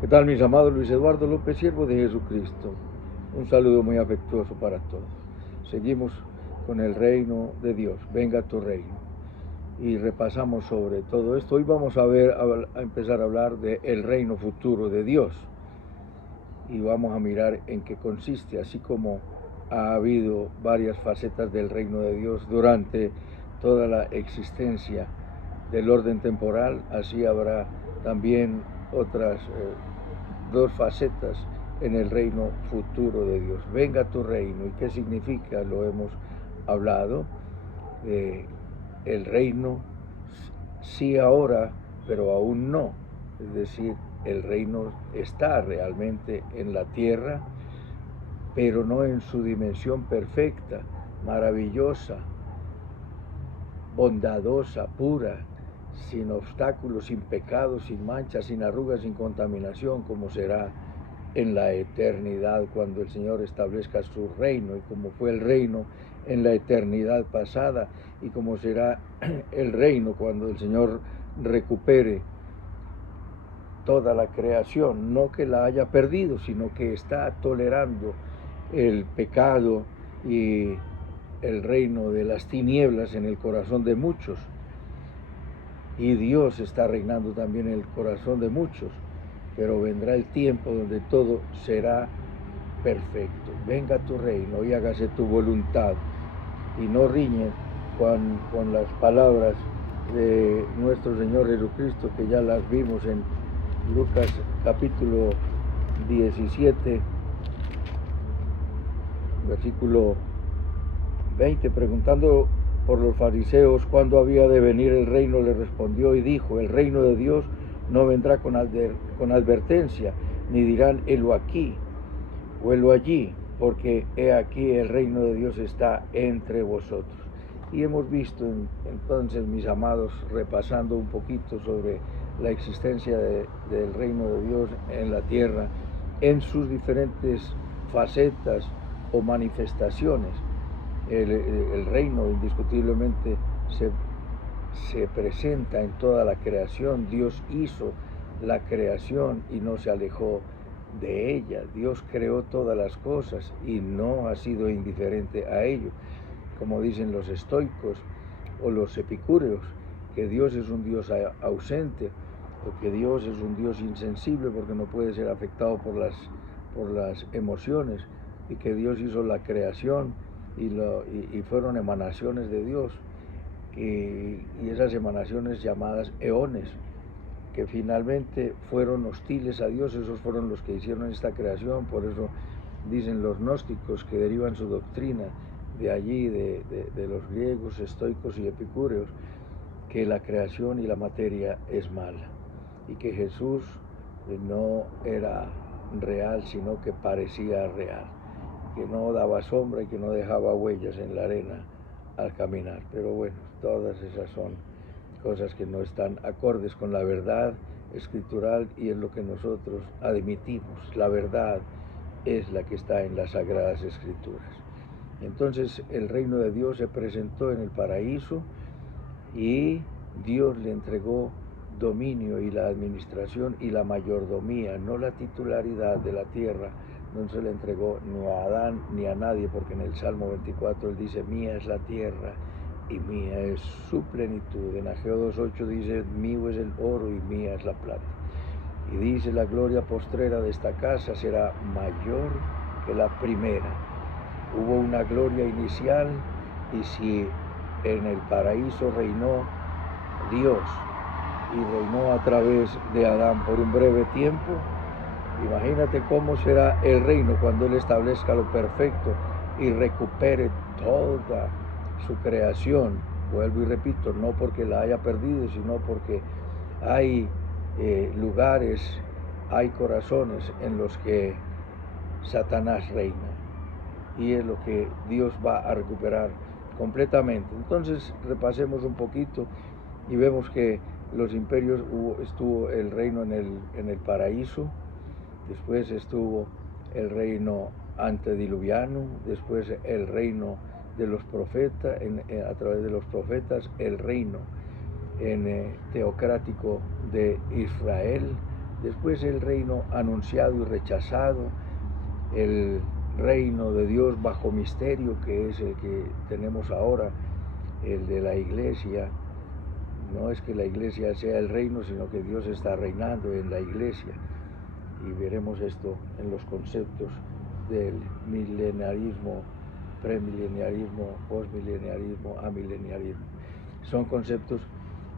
¿Qué tal, mis amados? Luis Eduardo López, siervo de Jesucristo. Un saludo muy afectuoso para todos. Seguimos con el reino de Dios. Venga tu reino. Y repasamos sobre todo esto. Hoy vamos a empezar a hablar del reino futuro de Dios. Y vamos a mirar en qué consiste, así como ha habido varias facetas del reino de Dios durante toda la existencia del orden temporal, así habrá también otras dos facetas en el reino futuro de Dios. Venga tu reino. ¿Y qué significa? Lo hemos hablado. El reino sí ahora, pero aún no. Es decir, el reino está realmente en la tierra, pero no en su dimensión perfecta, maravillosa, bondadosa, pura, sin obstáculos, sin pecados, sin manchas, sin arrugas, sin contaminación, como será en la eternidad cuando el Señor establezca su reino, y como fue el reino en la eternidad pasada, y como será el reino cuando el Señor recupere toda la creación, no que la haya perdido, sino que está tolerando el pecado y el reino de las tinieblas en el corazón de muchos. Y Dios está reinando también en el corazón de muchos, pero vendrá el tiempo donde todo será perfecto. Venga tu reino y hágase tu voluntad. Y no riñe con las palabras de nuestro Señor Jesucristo, que ya las vimos en Lucas capítulo 17, versículo 20, preguntando por los fariseos cuándo había de venir el reino, le respondió y dijo: el reino de Dios no vendrá con advertencia, ni dirán helo aquí o helo allí, porque he aquí el reino de Dios está entre vosotros. Y hemos visto entonces, mis amados, repasando un poquito sobre la existencia del reino de Dios en la tierra, en sus diferentes facetas o manifestaciones. El reino indiscutiblemente se presenta en toda la creación. Dios hizo la creación y no se alejó de ella. Dios creó todas las cosas y no ha sido indiferente a ello, como dicen los estoicos o los epicúreos, que Dios es un Dios ausente, o que Dios es un Dios insensible porque no puede ser afectado por las emociones, y que Dios hizo la creación y fueron emanaciones de Dios, y esas emanaciones llamadas eones, que finalmente fueron hostiles a Dios. Esos fueron los que hicieron esta creación. Por eso dicen los gnósticos, que derivan su doctrina de allí, de los griegos, estoicos y epicúreos, que la creación y la materia es mala, y que Jesús no era real, sino que parecía real, que no daba sombra y que no dejaba huellas en la arena al caminar. Pero bueno, todas esas son cosas que no están acordes con la verdad escritural, y es lo que nosotros admitimos. La verdad es la que está en las Sagradas Escrituras. Entonces el reino de Dios se presentó en el paraíso, y Dios le entregó dominio y la administración y la mayordomía, no la titularidad de la tierra. No se le entregó ni a Adán ni a nadie, porque en el Salmo 24 él dice: mía es la tierra y mía es su plenitud. En Ageo 2.8 dice: mío es el oro y mía es la plata. Y dice: la gloria postrera de esta casa será mayor que la primera. Hubo una gloria inicial, y si en el paraíso reinó Dios y reinó a través de Adán por un breve tiempo, imagínate cómo será el reino cuando Él establezca lo perfecto y recupere toda su creación. Vuelvo y repito, no porque la haya perdido, sino porque hay lugares, hay corazones en los que Satanás reina, y es lo que Dios va a recuperar completamente. Entonces repasemos un poquito y vemos que los imperios, estuvo el reino en el paraíso, después estuvo el reino antediluviano, después el reino de los profetas, a través de los profetas, el reino teocrático de Israel, después el reino anunciado y rechazado, el reino de Dios bajo misterio, que es el que tenemos ahora, el de la iglesia. No es que la iglesia sea el reino, sino que Dios está reinando en la iglesia. Y veremos esto en los conceptos del milenarismo, premileniarismo, postmileniarismo, amileniarismo. Son conceptos,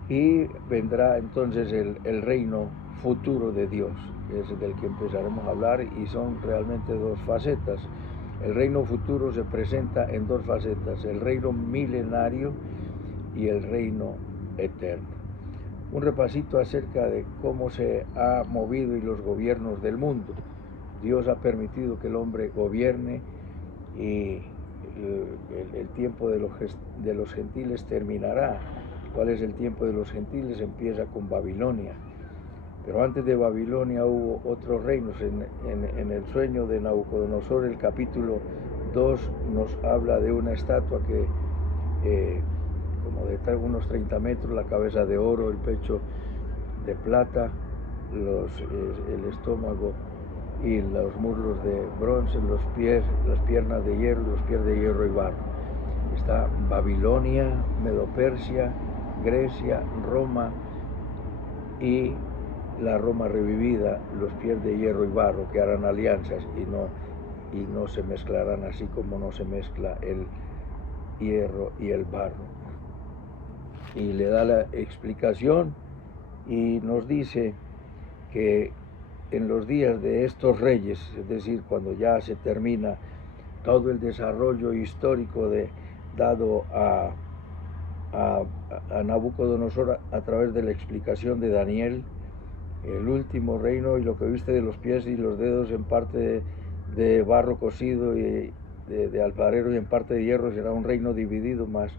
y vendrá entonces el reino futuro de Dios, que es del que empezaremos a hablar, y son realmente dos facetas. El reino futuro se presenta en dos facetas: el reino milenario y el reino eterno. Un repasito acerca de cómo se ha movido y los gobiernos del mundo. Dios ha permitido que el hombre gobierne, y el tiempo de los gentiles terminará. ¿Cuál es el tiempo de los gentiles? Empieza con Babilonia. Pero antes de Babilonia hubo otros reinos. En el sueño de Nabucodonosor, el capítulo 2 nos habla de una estatua que como de unos 30 metros, la cabeza de oro, el pecho de plata, el estómago y los muslos de bronce, los pies, las piernas de hierro, los pies de hierro y barro. Está Babilonia, Medo-Persia, Grecia, Roma y la Roma revivida, los pies de hierro y barro, que harán alianzas y no se mezclarán, así como no se mezcla el hierro y el barro. Y le da la explicación y nos dice que en los días de estos reyes, es decir, cuando ya se termina todo el desarrollo histórico dado a Nabucodonosor a través de la explicación de Daniel, el último reino, y lo que viste de los pies y los dedos en parte de barro cocido y de alfarero y en parte de hierro, será un reino dividido, más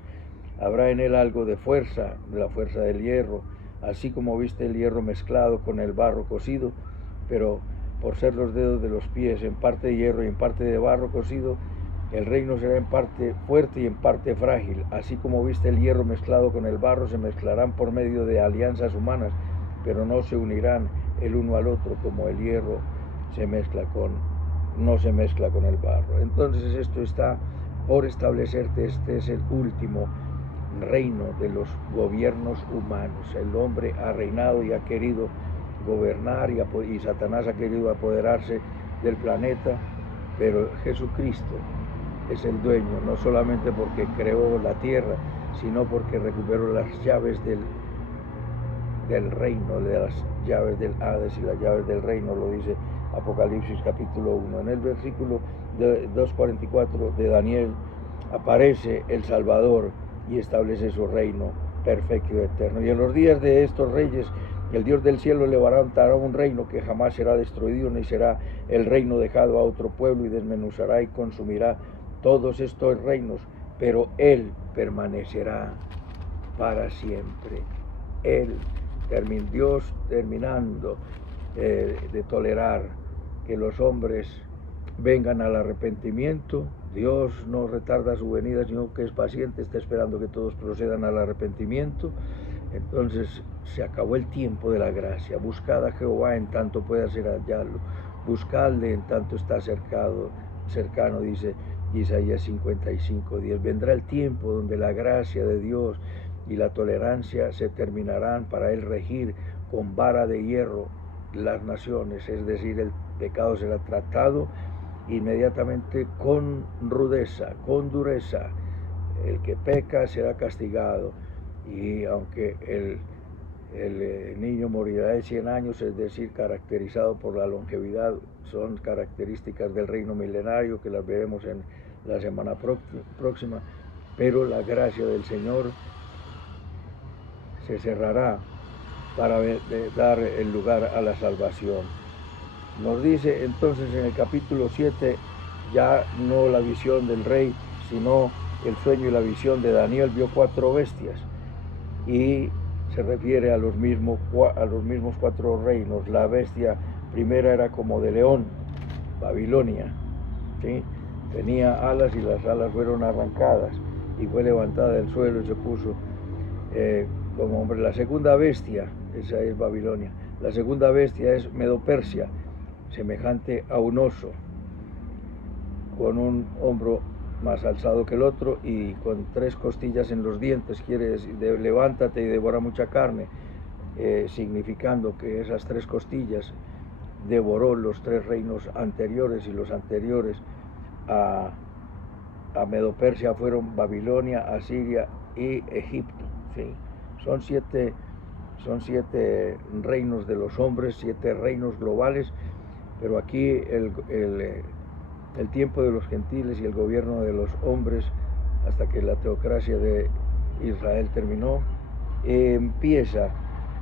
habrá en él algo de fuerza, de la fuerza del hierro, así como viste el hierro mezclado con el barro cocido, pero por ser los dedos de los pies en parte de hierro y en parte de barro cocido, el reino será en parte fuerte y en parte frágil. Así como viste el hierro mezclado con el barro, se mezclarán por medio de alianzas humanas, pero no se unirán el uno al otro, como el hierro no se mezcla con el barro. Entonces esto está por establecerse. Este es el último reino de los gobiernos humanos. El hombre ha reinado y ha querido gobernar, y Satanás ha querido apoderarse del planeta, pero Jesucristo es el dueño, no solamente porque creó la tierra, sino porque recuperó las llaves del reino, de las llaves del Hades y las llaves del reino, lo dice Apocalipsis capítulo 1. En el versículo 2:44 de Daniel aparece el Salvador y establece su reino perfecto y eterno. Y en los días de estos reyes, el Dios del cielo levantará un reino que jamás será destruido, ni será el reino dejado a otro pueblo, y desmenuzará y consumirá todos estos reinos, pero Él permanecerá para siempre. Dios terminando de tolerar que los hombres vengan al arrepentimiento. Dios no retarda su venida, sino que es paciente, está esperando que todos procedan al arrepentimiento. Entonces se acabó el tiempo de la gracia. Buscad a Jehová en tanto pueda ser hallarlo, buscadle en tanto está cercano, dice Isaías 55:10. Vendrá el tiempo donde la gracia de Dios y la tolerancia se terminarán, para él regir con vara de hierro las naciones, es decir, el pecado será tratado inmediatamente con rudeza, con dureza. El que peca será castigado, y aunque el niño morirá de 100 años, es decir, caracterizado por la longevidad, son características del reino milenario que las veremos en la semana próxima, pero la gracia del Señor se cerrará para dar el lugar a la salvación. Nos dice entonces en el capítulo 7, ya no la visión del rey, sino el sueño y la visión de Daniel. Vio 4 bestias, y se refiere a los mismos 4 reinos. La bestia primera era como de león, Babilonia, ¿sí? Tenía alas, y las alas fueron arrancadas y fue levantada del suelo y se puso como hombre. La segunda bestia, esa es Babilonia, La segunda bestia es Medo-Persia, semejante a un oso, con un hombro más alzado que el otro y con 3 costillas en los dientes, quiere decir, levántate y devora mucha carne, significando que esas 3 costillas devoró los 3 reinos anteriores, y los anteriores a Medo-Persia fueron Babilonia, Asiria y Egipto. ¿Sí? Son 7 reinos de los hombres, 7 reinos globales, pero aquí el tiempo de los gentiles y el gobierno de los hombres, hasta que la teocracia de Israel terminó, empieza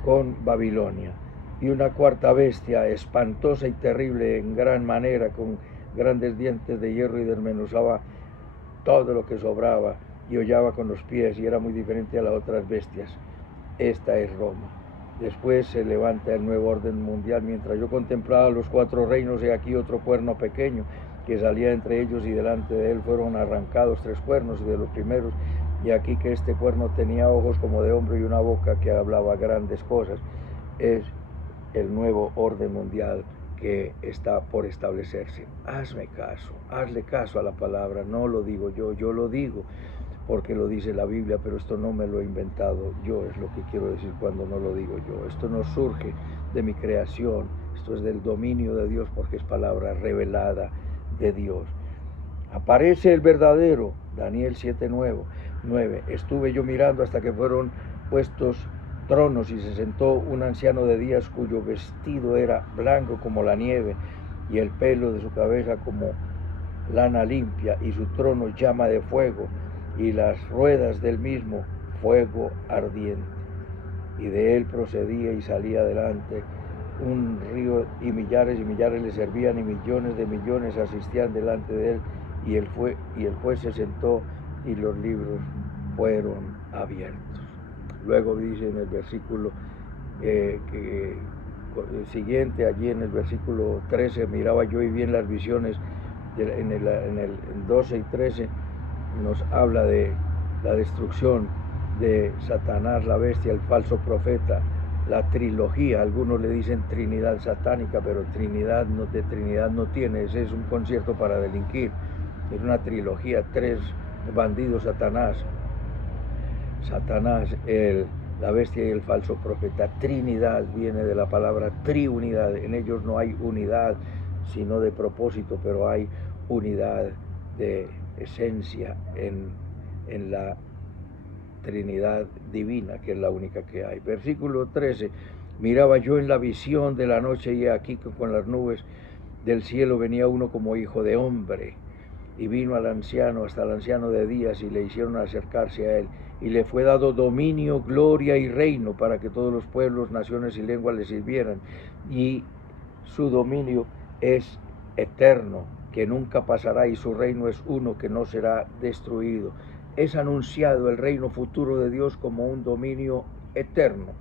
con Babilonia. Y una cuarta bestia, espantosa y terrible en gran manera, con grandes dientes de hierro, y desmenuzaba todo lo que sobraba y hollaba con los pies, y era muy diferente a las otras bestias. Esta es Roma. Después se levanta el nuevo orden mundial. Mientras yo contemplaba los 4 reinos, he aquí otro cuerno pequeño que salía entre ellos, y delante de él fueron arrancados 3 cuernos de los primeros, y aquí que este cuerno tenía ojos como de hombre y una boca que hablaba grandes cosas. Es el nuevo orden mundial que está por establecerse. Hazme caso, hazle caso a la palabra, no lo digo yo lo digo porque lo dice la Biblia, pero esto no me lo he inventado yo, es lo que quiero decir cuando no lo digo yo. Esto no surge de mi creación, esto es del dominio de Dios, porque es palabra revelada de Dios. Aparece el verdadero, Daniel 7:9. Estuve yo mirando hasta que fueron puestos tronos, y se sentó un anciano de días cuyo vestido era blanco como la nieve, y el pelo de su cabeza como lana limpia, y su trono llama de fuego, y las ruedas del mismo fuego ardiente. Y de él procedía y salía adelante un río, y millares le servían, y millones de millones asistían delante de él, y el juez se sentó, y los libros fueron abiertos. Luego dice en el versículo siguiente, allí en el versículo 13, miraba yo y vi en las visiones, en el 12 y 13, nos habla de la destrucción de Satanás, la bestia, el falso profeta, la trilogía. Algunos le dicen Trinidad satánica, pero Trinidad no tiene, ese es un concierto para delinquir. Es una trilogía, 3 bandidos: Satanás, la bestia y el falso profeta. Trinidad viene de la palabra triunidad. En ellos no hay unidad sino de propósito, pero hay unidad de esencia en la Trinidad divina, que es la única que hay. Versículo 13, miraba yo en la visión de la noche, y aquí con las nubes del cielo venía uno como hijo de hombre, y vino al anciano, hasta el anciano de días, y le hicieron acercarse a él, y le fue dado dominio, gloria y reino, para que todos los pueblos, naciones y lenguas le sirvieran, y su dominio es eterno, que nunca pasará, y su reino es uno que no será destruido. Es anunciado el reino futuro de Dios como un dominio eterno.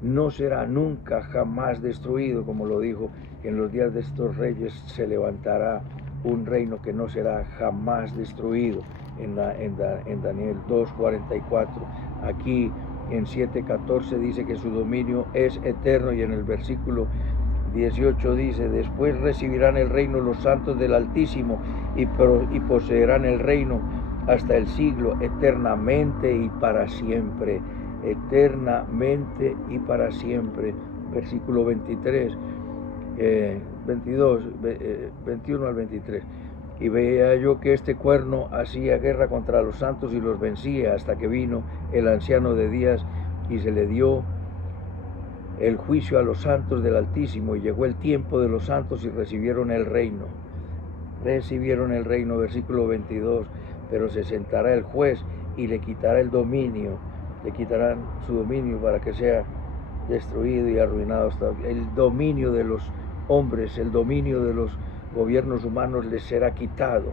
No será nunca jamás destruido, como lo dijo, que en los días de estos reyes se levantará un reino que no será jamás destruido, en Daniel 2:44. Aquí en 7:14 dice que su dominio es eterno, y en el versículo 18 dice: después recibirán el reino los santos del Altísimo, y poseerán el reino hasta el siglo, eternamente y para siempre. Eternamente y para siempre. Versículo 23, 21 al 23. Y veía yo que este cuerno hacía guerra contra los santos y los vencía, hasta que vino el anciano de días, y se le dio el juicio a los santos del Altísimo, y llegó el tiempo de los santos, y recibieron el reino. Versículo 22, pero se sentará el juez, y le quitará el dominio, le quitarán su dominio, para que sea destruido y arruinado. El dominio de los hombres, el dominio de los gobiernos humanos les será quitado.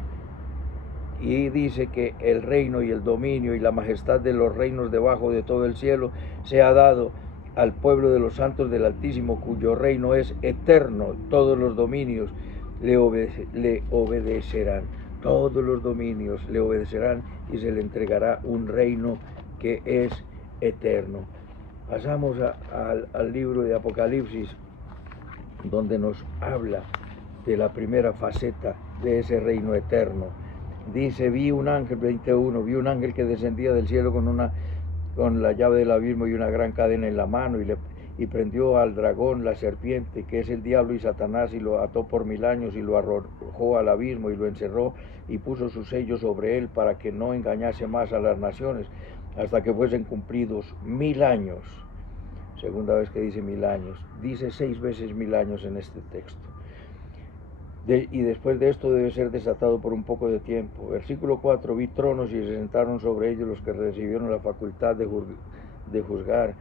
Y dice que el reino y el dominio y la majestad de los reinos debajo de todo el cielo se ha dado al pueblo de los santos del Altísimo, cuyo reino es eterno. Todos los dominios le obedecerán. Todos los dominios le obedecerán, y se le entregará un reino que es eterno. Pasamos al libro de Apocalipsis, donde nos habla de la primera faceta de ese reino eterno. Dice, vi un ángel, 21, vi un ángel que descendía del cielo con la llave del abismo y una gran cadena en la mano, y prendió al dragón, la serpiente, que es el diablo y Satanás, y lo ató por 1000 años, y lo arrojó al abismo, y lo encerró, y puso su sello sobre él, para que no engañase más a las naciones, hasta que fuesen cumplidos 1000 años. Segunda vez que dice 1000 años. Dice 6 veces 1000 años en este texto. Y después de esto debe ser desatado por un poco de tiempo. Versículo 4, vi tronos y se sentaron sobre ellos los que recibieron la facultad de juzgar,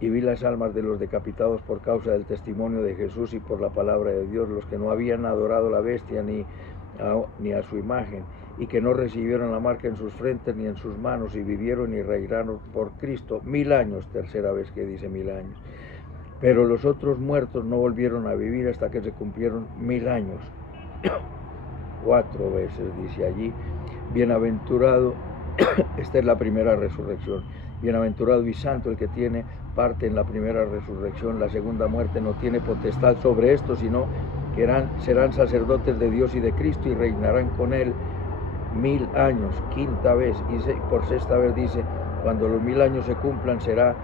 y vi las almas de los decapitados por causa del testimonio de Jesús y por la palabra de Dios, los que no habían adorado a la bestia ni a su imagen, y que no recibieron la marca en sus frentes ni en sus manos, y vivieron y reinaron por Cristo 1000 años, tercera vez que dice 1000 años. Pero los otros muertos no volvieron a vivir hasta que se cumplieron 1000 años. 4 veces dice allí, bienaventurado, esta es la primera resurrección, bienaventurado y santo el que tiene parte en la primera resurrección. La segunda muerte no tiene potestad sobre esto, sino que serán sacerdotes de Dios y de Cristo y reinarán con él 1000 años. Quinta vez, y por sexta vez dice, cuando los 1000 años se cumplan, será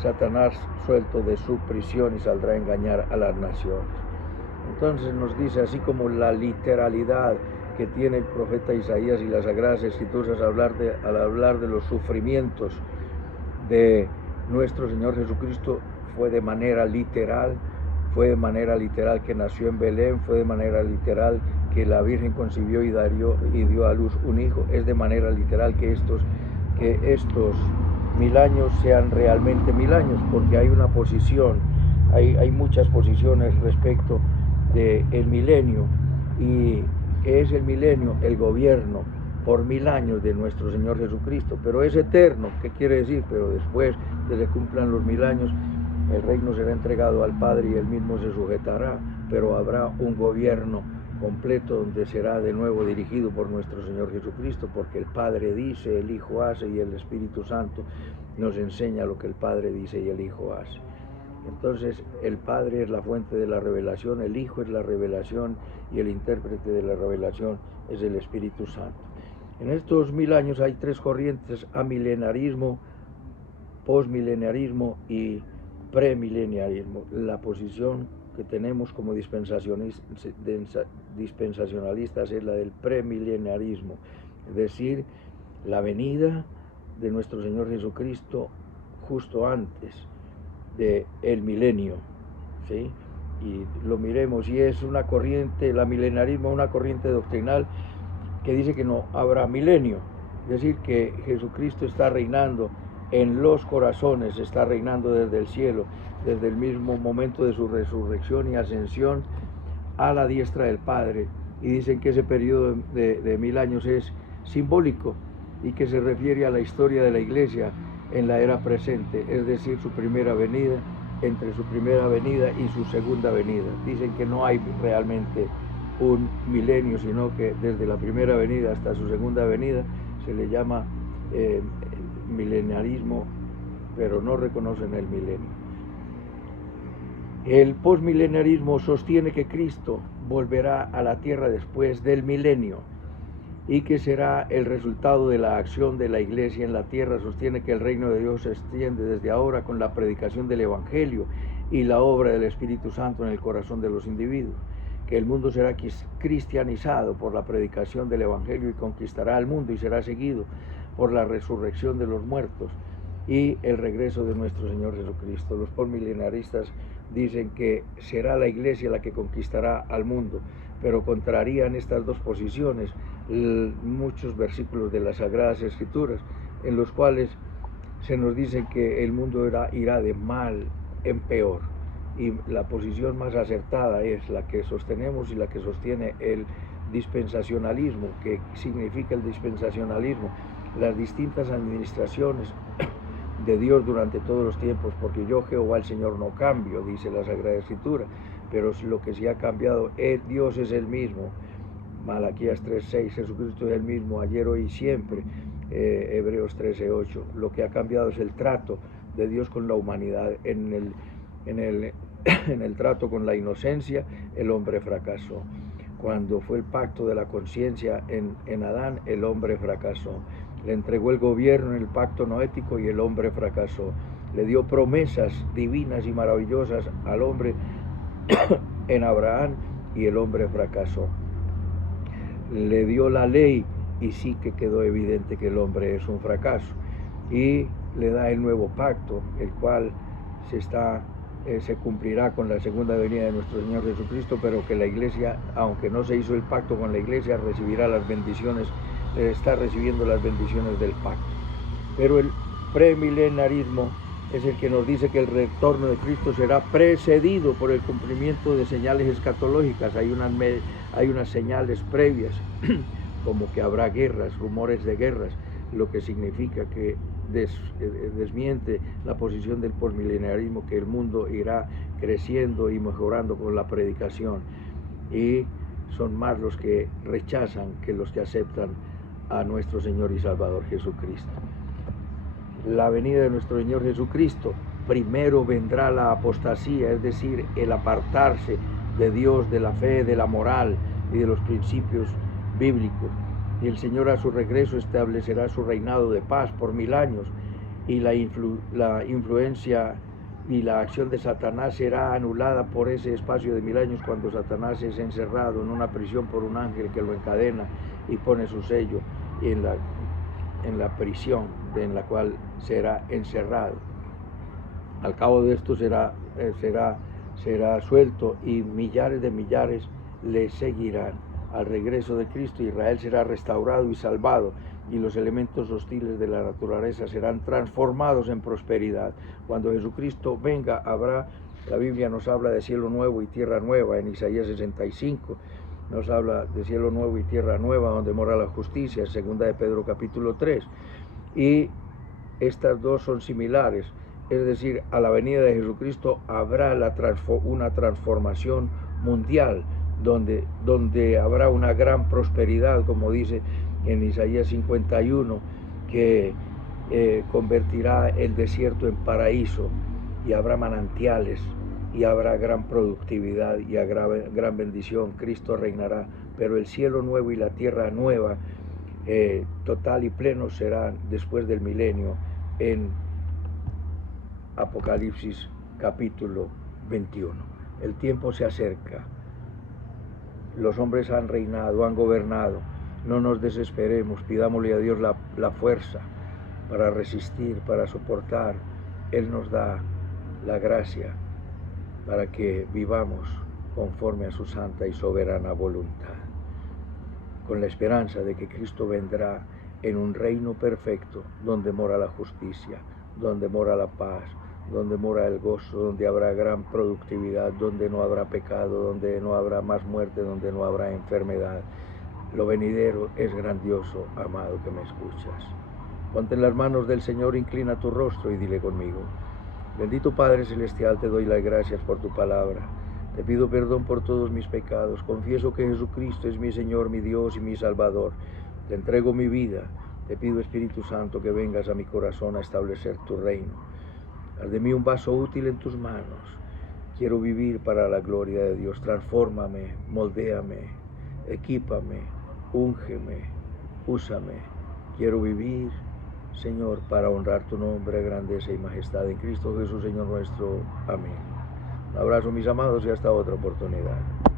Satanás suelto de su prisión y saldrá a engañar a las naciones. Entonces nos dice, así como la literalidad que tiene el profeta Isaías y las Sagradas Escrituras al hablar de los sufrimientos de nuestro Señor Jesucristo, fue de manera literal que nació en Belén, fue de manera literal que la Virgen concibió y dio a luz un hijo, es de manera literal que estos 1000 años sean realmente 1000 años, porque hay una posición, hay muchas posiciones respecto del milenio. ¿Y qué es el milenio? El gobierno por 1000 años de nuestro Señor Jesucristo, pero es eterno. ¿Qué quiere decir? Pero después de que cumplan los 1000 años, el reino será entregado al Padre y él mismo se sujetará, pero habrá un gobierno completo donde será de nuevo dirigido por nuestro Señor Jesucristo, porque el Padre dice, el Hijo hace, y el Espíritu Santo nos enseña lo que el Padre dice y el Hijo hace. Entonces el Padre es la fuente de la revelación, el Hijo es la revelación, y el intérprete de la revelación es el Espíritu Santo. En estos 1000 años hay 3 corrientes: amilenarismo, posmilenarismo y premilenarismo. La posición que tenemos como dispensacionalistas es la del premilenarismo, es decir, la venida de nuestro Señor Jesucristo justo antes del milenio, ¿sí? Y lo miremos, y es una corriente, el milenarismo, una corriente doctrinal que dice que no habrá milenio, es decir, que Jesucristo está reinando en los corazones, está reinando desde el cielo, desde el mismo momento de su resurrección y ascensión a la diestra del Padre, y dicen que ese periodo de 1000 años es simbólico y que se refiere a la historia de la Iglesia en la era presente, es decir, su primera venida, entre su primera venida y su segunda venida. Dicen que no hay realmente un milenio, sino que desde la primera venida hasta su segunda venida se le llama milenarismo, pero no reconocen el milenio. El posmilenarismo sostiene que Cristo volverá a la tierra después del milenio y que será el resultado de la acción de la Iglesia en la tierra. Sostiene que el reino de Dios se extiende desde ahora con la predicación del Evangelio y la obra del Espíritu Santo en el corazón de los individuos, que el mundo será cristianizado por la predicación del Evangelio y conquistará al mundo y será seguido por la resurrección de los muertos y el regreso de nuestro Señor Jesucristo. Los postmilenaristas dicen que será la Iglesia la que conquistará al mundo, pero contrarían estas dos posiciones muchos versículos de las Sagradas Escrituras, en los cuales se nos dice que el mundo irá de mal en peor, y la posición más acertada es la que sostenemos y la que sostiene el dispensacionalismo. ¿Qué significa el dispensacionalismo? Las distintas administraciones de Dios durante todos los tiempos, porque yo, Jehová el Señor, no cambio, dice la Sagrada Escritura, pero lo que sí ha cambiado es Dios es el mismo. Malaquías 3:6, Jesucristo es el mismo ayer, hoy y siempre. Hebreos 13:8, lo que ha cambiado es el trato de Dios con la humanidad. En el trato con la inocencia, el hombre fracasó. Cuando fue el pacto de la conciencia en Adán, el hombre fracasó. Le entregó el gobierno en el pacto noético y el hombre fracasó. Le dio promesas divinas y maravillosas al hombre en Abraham y el hombre fracasó. Le dio la ley y sí que quedó evidente que el hombre es un fracaso. Y le da el nuevo pacto, el cual se cumplirá con la segunda venida de nuestro Señor Jesucristo, pero que la iglesia, aunque no se hizo el pacto con la iglesia, recibirá las bendiciones, está recibiendo las bendiciones del pacto. Pero el premilenarismo es el que nos dice que el retorno de Cristo será precedido por el cumplimiento de señales escatológicas. Hay unas señales previas, como que habrá guerras, rumores de guerras, lo que significa que desmiente la posición del postmilenarismo, que el mundo irá creciendo y mejorando con la predicación, y son más los que rechazan que los que aceptan a nuestro Señor y Salvador Jesucristo. La venida de nuestro Señor Jesucristo, primero vendrá la apostasía, es decir, el apartarse de Dios, de la fe, de la moral y de los principios bíblicos. Y el Señor a su regreso establecerá su reinado de paz por 1000 años, y la influencia y la acción de Satanás será anulada por ese espacio de 1000 años, cuando Satanás es encerrado en una prisión por un ángel que lo encadena y pone su sello en la prisión en la cual será encerrado. Al cabo de esto será suelto, y millares de millares le seguirán. Al regreso de Cristo, Israel será restaurado y salvado, y los elementos hostiles de la naturaleza serán transformados en prosperidad. Cuando Jesucristo venga, la Biblia nos habla de cielo nuevo y tierra nueva. En Isaías 65 nos habla de cielo nuevo y tierra nueva, donde mora la justicia, en segunda de Pedro capítulo 3. Y estas dos son similares, es decir, a la venida de Jesucristo habrá una transformación mundial, donde habrá una gran prosperidad, como dice en Isaías 51, que convertirá el desierto en paraíso, y habrá manantiales, y habrá gran productividad y gran bendición. Cristo reinará, pero el cielo nuevo y la tierra nueva, total y pleno, serán después del milenio, en Apocalipsis capítulo 21. El tiempo se acerca. Los hombres han reinado, han gobernado. No nos desesperemos, pidámosle a Dios la fuerza para resistir, para soportar. Él nos da la gracia para que vivamos conforme a su santa y soberana voluntad, con la esperanza de que Cristo vendrá en un reino perfecto, donde mora la justicia, donde mora la paz, donde mora el gozo, donde habrá gran productividad, donde no habrá pecado, donde no habrá más muerte, donde no habrá enfermedad. Lo venidero es grandioso, amado que me escuchas. Ponte en las manos del Señor, inclina tu rostro y dile conmigo: bendito Padre Celestial, te doy las gracias por tu palabra. Te pido perdón por todos mis pecados. Confieso que Jesucristo es mi Señor, mi Dios y mi Salvador. Te entrego mi vida. Te pido, Espíritu Santo, que vengas a mi corazón a establecer tu reino. Haz de mí un vaso útil en tus manos. Quiero vivir para la gloria de Dios. Transfórmame, moldéame, equípame, úngeme, úsame. Quiero vivir, Señor, para honrar tu nombre, grandeza y majestad, en Cristo Jesús, Señor nuestro. Amén. Un abrazo, mis amados, y hasta otra oportunidad.